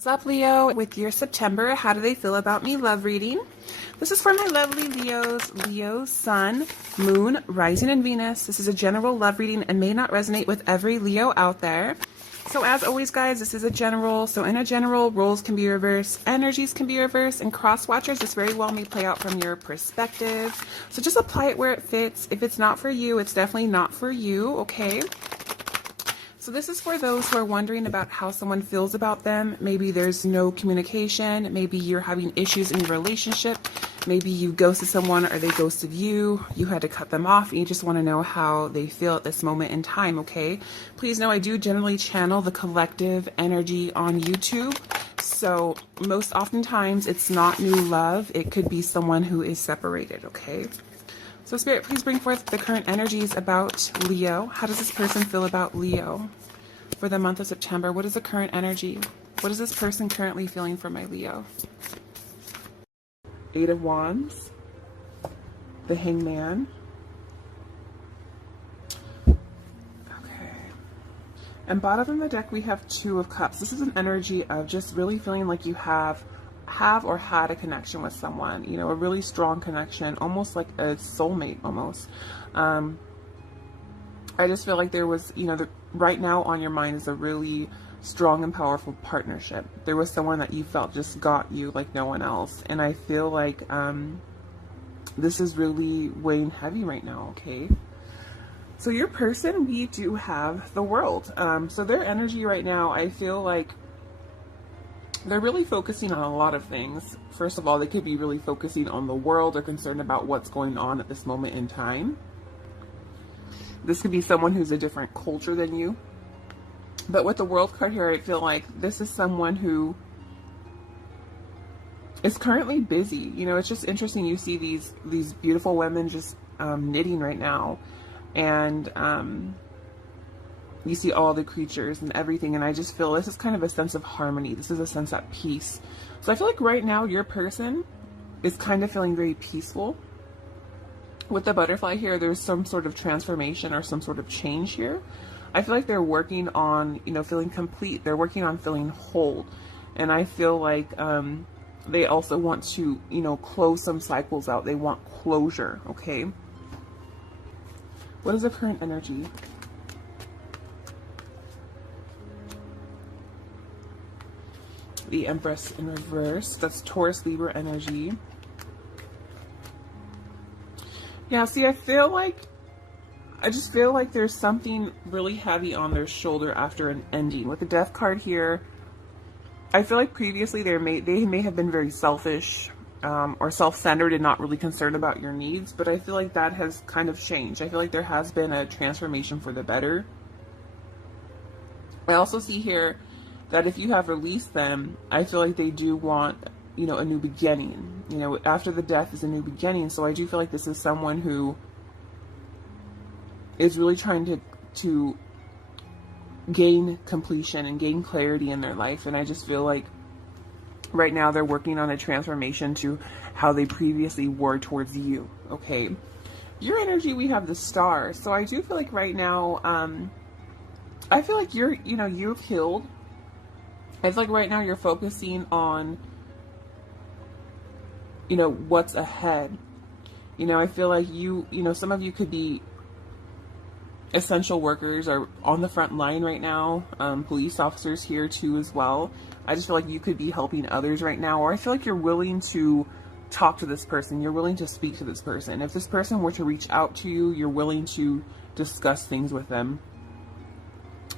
What's up, Leo? With your September, how do they feel about me love reading? This is for my lovely Leos, Leo, Sun, Moon, Rising, and Venus. This is a general love reading and may not resonate with every Leo out there. So as always, guys, this is a general. So in a general, roles can be reversed, energies can be reversed, and cross watchers, this very well may play out from your perspective. So just apply it where it fits. If it's not for you, it's definitely not for you, okay? So this is for those who are wondering about how someone feels about them. Maybe there's no communication. Maybe you're having issues in your relationship. Maybe you ghosted someone or they ghosted you. You had to cut them off and you just want to know how they feel at this moment in time, okay? Please know I do generally channel the collective energy on YouTube. So most oftentimes it's not new love. It could be someone who is separated, okay? So Spirit, please bring forth the current energies about Leo. How does this person feel about Leo for the month of September? What is the current energy? What is this person currently feeling for my Leo? Eight of Wands, the Hangman. Okay. And bottom of the deck, we have Two of Cups. This is an energy of just really feeling like you have or had a connection with someone, you know, a really strong connection, almost like a soulmate almost. I just feel like there was, you know, right now on your mind is a really strong and powerful partnership. There was someone that you felt just got you like no one else. And I feel like this is really weighing heavy right now, okay? So your person, we do have the World. So their energy right now, I feel like they're really focusing on a lot of things. First of all, they could be really focusing on the world or concerned about what's going on at this moment in time. This could be someone who's a different culture than you. But with the World card here, I feel like this is someone who is currently busy. You know, it's just interesting. You see these beautiful women just knitting right now. And you see all the creatures and everything, and I just feel this is kind of a sense of harmony. This is a sense of peace. So I feel like right now your person is kind of feeling very peaceful. With the butterfly here, there's some sort of transformation or some sort of change here. I feel like they're working on, you know, feeling complete. They're working on feeling whole. And I feel like they also want to, you know, close some cycles out. They want closure, okay? What is the current energy? The Empress in reverse. That's Taurus, Libra energy. Yeah, see, I just feel like there's something really heavy on their shoulder after an ending. With the Death card here, I feel like previously they may have been very selfish or self-centered and not really concerned about your needs, but I feel like that has kind of changed. I feel like there has been a transformation for the better. I also see here that if you have released them, I feel like they do want, you know, a new beginning. You know, after the death is a new beginning. So I do feel like this is someone who is really trying to gain completion and gain clarity in their life. And I just feel like right now they're working on a transformation to how they previously were towards you, okay? Your energy, we have the Star. So I do feel like right now, I feel like you've healed. I feel like right now you're focusing on, you know, what's ahead. You know, I feel like you know, some of you could be essential workers or on the front line right now. Police officers here too as well. I just feel like you could be helping others right now. Or I feel like you're willing to talk to this person. You're willing to speak to this person. If this person were to reach out to you, you're willing to discuss things with them.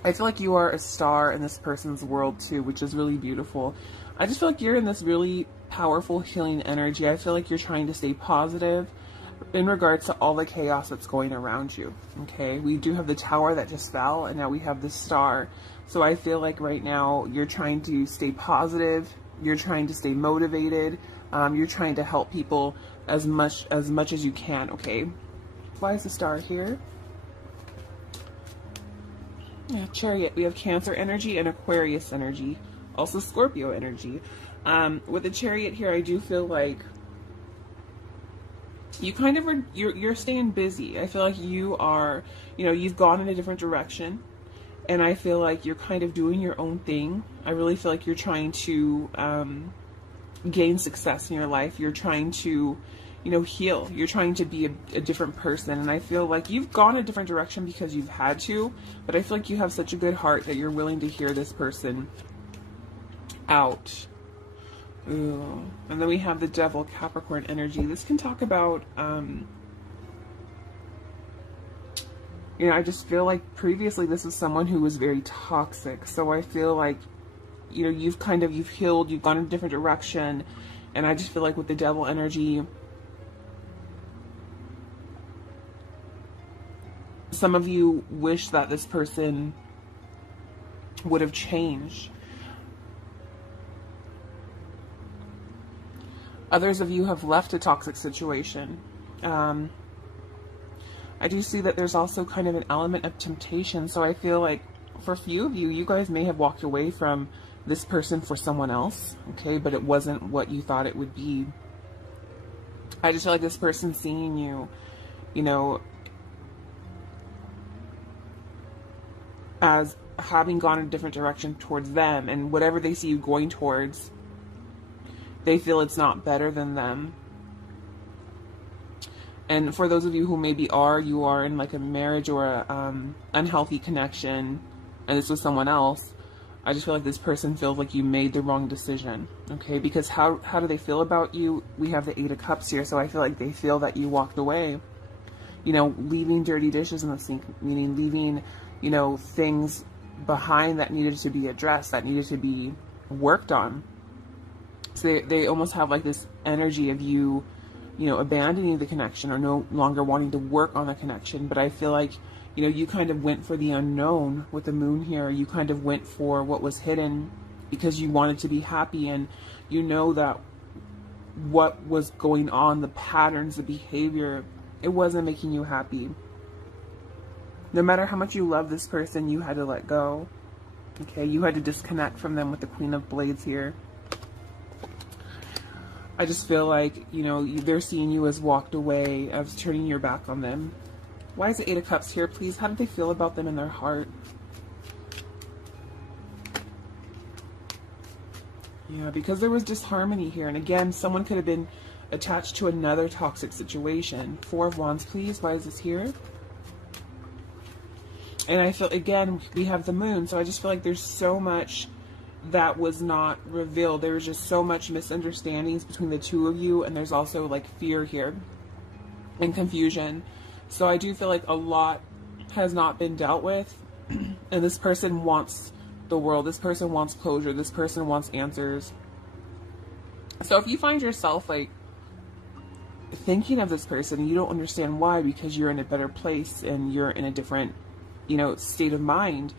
I feel like you are a star in this person's world too, which is really beautiful. I just feel like you're in this really powerful healing energy. I feel like you're trying to stay positive in regards to all the chaos that's going around you. Okay, we do have the Tower that just fell, and now we have the Star. So I feel like right now you're trying to stay positive. You're trying to stay motivated. You're trying to help people as much as you can. Okay, why is the Star here? Yeah, Chariot. We have Cancer energy and Aquarius energy. Also Scorpio energy. With the Chariot here, I do feel like you kind of you're staying busy. I feel like you are, you know, you've gone in a different direction. And I feel like you're kind of doing your own thing. I really feel like you're trying to gain success in your life. You're trying to, heal. You're trying to be a different person. And I feel like you've gone a different direction because you've had to, but I feel like you have such a good heart that you're willing to hear this person out. Ooh. And then we have the Devil, Capricorn energy. This can talk about, I just feel like previously this was someone who was very toxic. So I feel like, you've healed, you've gone in a different direction. And I just feel like with the Devil energy, some of you wish that this person would have changed. Others of you have left a toxic situation. I do see that there's also kind of an element of temptation. So I feel like for a few of you, you guys may have walked away from this person for someone else. Okay, but it wasn't what you thought it would be. I just feel like this person seeing you, as having gone in a different direction towards them, and whatever they see you going towards, they feel it's not better than them. And for those of you who maybe you are in like a marriage or a unhealthy connection, and this was someone else, I just feel like this person feels like you made the wrong decision. Okay, because how do they feel about you? We have the 8 of Cups here, so I feel like they feel that you walked away. Leaving dirty dishes in the sink, meaning leaving, things behind that needed to be addressed, that needed to be worked on. So they almost have like this energy of you, abandoning the connection or no longer wanting to work on the connection. But I feel like, you kind of went for the unknown with the moon here. You kind of went for what was hidden because you wanted to be happy, and that what was going on, the patterns, the behavior, it wasn't making you happy. No matter how much you love this person, you had to let go. Okay, you had to disconnect from them with the Queen of Blades here. I just feel like, they're seeing you as walked away, as turning your back on them. Why is the 8 of Cups here, please? How do they feel about them in their heart? Yeah, because there was disharmony here. And again, someone could have been attached to another toxic situation. 4 of Wands, please. Why is this here? And I feel, again, we have the moon. So I just feel like there's so much that was not revealed. There was just so much misunderstandings between the two of you. And there's also like fear here and confusion. So I do feel like a lot has not been dealt with. And this person wants the world. This person wants closure. This person wants answers. So if you find yourself like thinking of this person and you don't understand why, because you're in a better place and you're in a different, state of mind,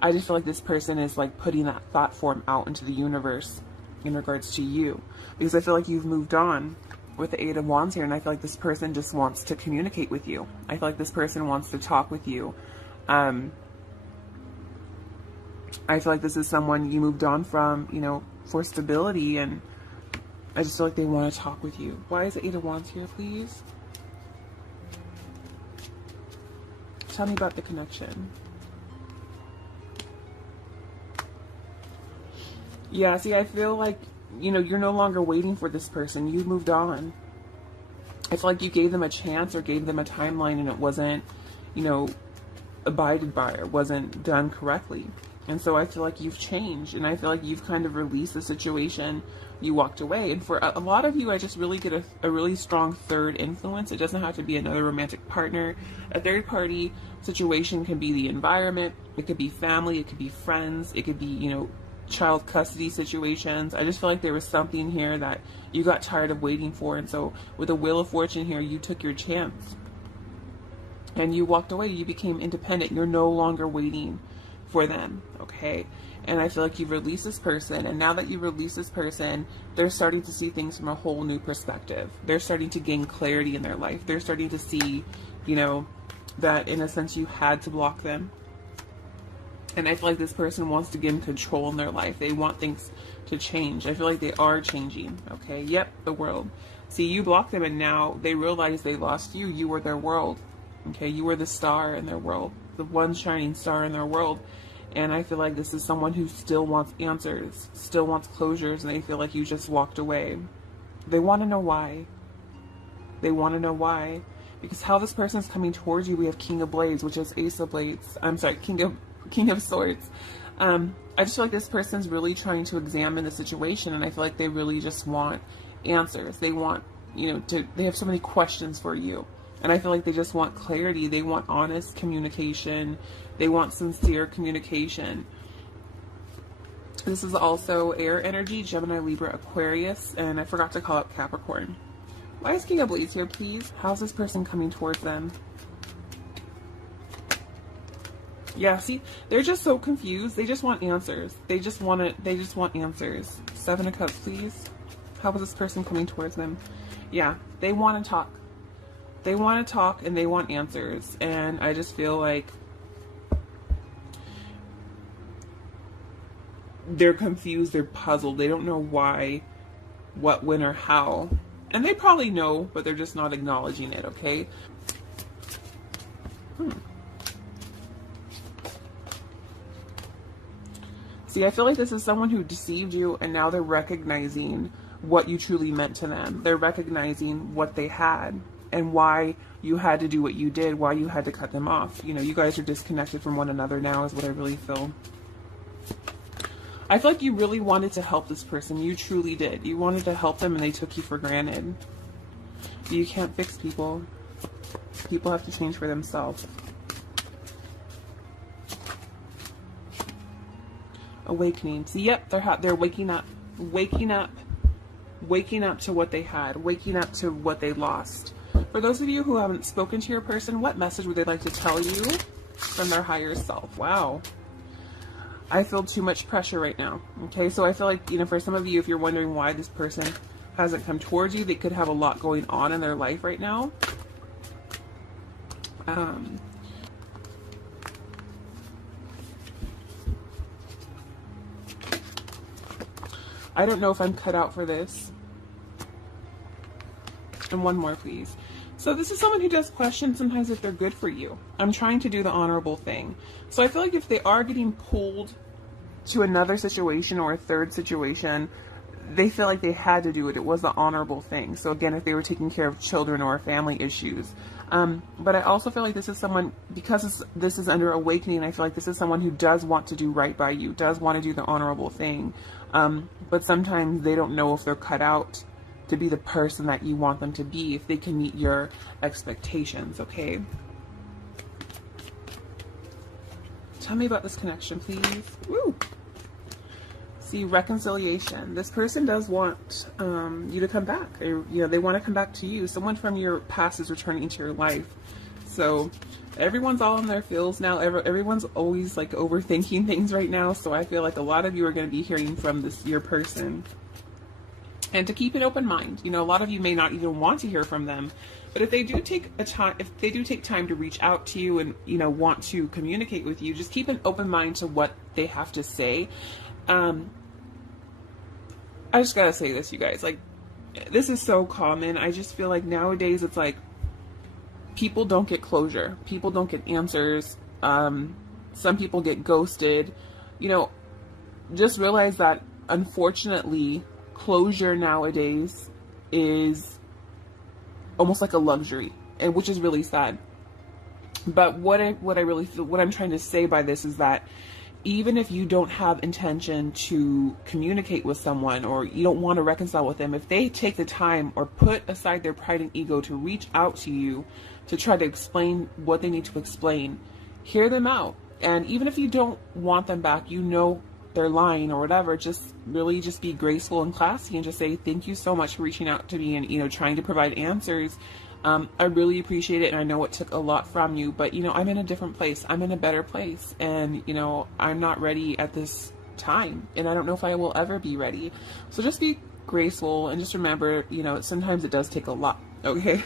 I just feel like this person is like putting that thought form out into the universe in regards to you, because I feel like you've moved on with the 8 of Wands here, and I feel like this person just wants to communicate with you. I feel like this person wants to talk with you. I feel like this is someone you moved on from, for stability, and I just feel like they want to talk with you. Why is the 8 of Wands here, please? Tell me about the connection. Yeah, see, I feel like, you're no longer waiting for this person. You moved on. I feel like you gave them a chance or gave them a timeline and it wasn't, abided by or wasn't done correctly. And so I feel like you've changed, and I feel like you've kind of released the situation. You walked away. And for a lot of you, I just really get a really strong third influence. It doesn't have to be another romantic partner. A third party situation can be the environment. It could be family. It could be friends. It could be, child custody situations. I just feel like there was something here that you got tired of waiting for. And so with the Wheel of Fortune here, you took your chance and you walked away. You became independent. You're no longer waiting for them. Okay. And I feel like you've released this person, and now that you release this person, they're starting to see things from a whole new perspective. They're starting to gain clarity in their life. They're starting to see, that in a sense you had to block them. And I feel like this person wants to gain control in their life. They want things to change. I feel like they are changing. Okay. Yep. The world. See, you blocked them, and now they realize they lost you. You were their world. Okay. You were the star in their world, the one shining star in their world. And I feel like this is someone who still wants answers, still wants closures, and they feel like you just walked away. They want to know why. They want to know why. Because how this person is coming towards you, we have King of Blades, which is Ace of Blades. I'm sorry, King of Swords. I just feel like this person's really trying to examine the situation, and I feel like they really just want answers. They want, they have so many questions for you. And I feel like they just want clarity. They want honest communication. They want sincere communication. This is also air energy, Gemini, Libra, Aquarius, and I forgot to call out Capricorn. Why is King of Blades here, please? How's this person coming towards them? Yeah, see, they're just so confused. They just want answers. They just want answers. Seven of Cups, please. How is this person coming towards them? Yeah, they want to talk. They want to talk and they want answers. And I just feel like they're confused, they're puzzled. They don't know why, what, when, or how. And they probably know, but they're just not acknowledging it, okay? See, I feel like this is someone who deceived you, and now they're recognizing what you truly meant to them. They're recognizing what they had and why you had to do what you did, why you had to cut them off. You guys are disconnected from one another now is what I really feel. I feel like you really wanted to help this person. You truly did. You wanted to help them and they took you for granted. You can't fix people. People have to change for themselves. Awakening. See, yep, they're waking up to what they had, waking up to what they lost. For those of you who haven't spoken to your person, what message would they like to tell you from their higher self? Wow. I feel too much pressure right now. Okay, so I feel like, for some of you, if you're wondering why this person hasn't come towards you, they could have a lot going on in their life right now. I don't know if I'm cut out for this. And one more, please. So this is someone who does question sometimes if they're good for you. I'm trying to do the honorable thing. So I feel like if they are getting pulled to another situation or a third situation, they feel like they had to do it. It was the honorable thing. So again, if they were taking care of children or family issues. But I also feel like this is someone, because this is under awakening, I feel like this is someone who does want to do right by you, does want to do the honorable thing. But sometimes they don't know if they're cut out to be the person that you want them to be, if they can meet your expectations, okay? Tell me about this connection, please. Woo! See, reconciliation. This person does want you to come back. Or, they want to come back to you. Someone from your past is returning into your life. So everyone's all in their feels now. Everyone's always like overthinking things right now. So I feel like a lot of you are going to be hearing from your person. And to keep an open mind, a lot of you may not even want to hear from them, but if they do take time to reach out to you and, want to communicate with you, just keep an open mind to what they have to say. I just gotta say this, you guys, like, this is so common. I just feel like nowadays it's like people don't get closure. People don't get answers. Some people get ghosted. Just realize that unfortunately, closure nowadays is almost like a luxury, and which is really sad. But what I'm trying to say by this is that even if you don't have intention to communicate with someone, or you don't want to reconcile with them, if they take the time or put aside their pride and ego to reach out to you to try to explain what they need to explain, hear them out. And even if you don't want them back, they're lying or whatever, just be graceful and classy and just say, thank you so much for reaching out to me and, trying to provide answers. I really appreciate it. And I know it took a lot from you, but I'm in a different place. I'm in a better place. And, I'm not ready at this time, and I don't know if I will ever be ready. So just be graceful and just remember, sometimes it does take a lot. Okay.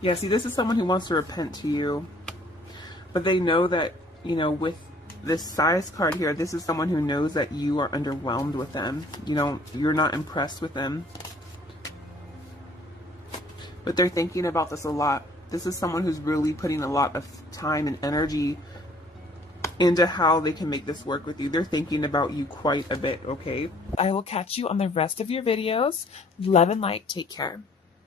Yeah. See, this is someone who wants to repent to you, but they know that, with this size card here, this is someone who knows that you are underwhelmed with them. You're not impressed with them. But they're thinking about this a lot. This is someone who's really putting a lot of time and energy into how they can make this work with you. They're thinking about you quite a bit, okay? I will catch you on the rest of your videos. Love and light. Take care.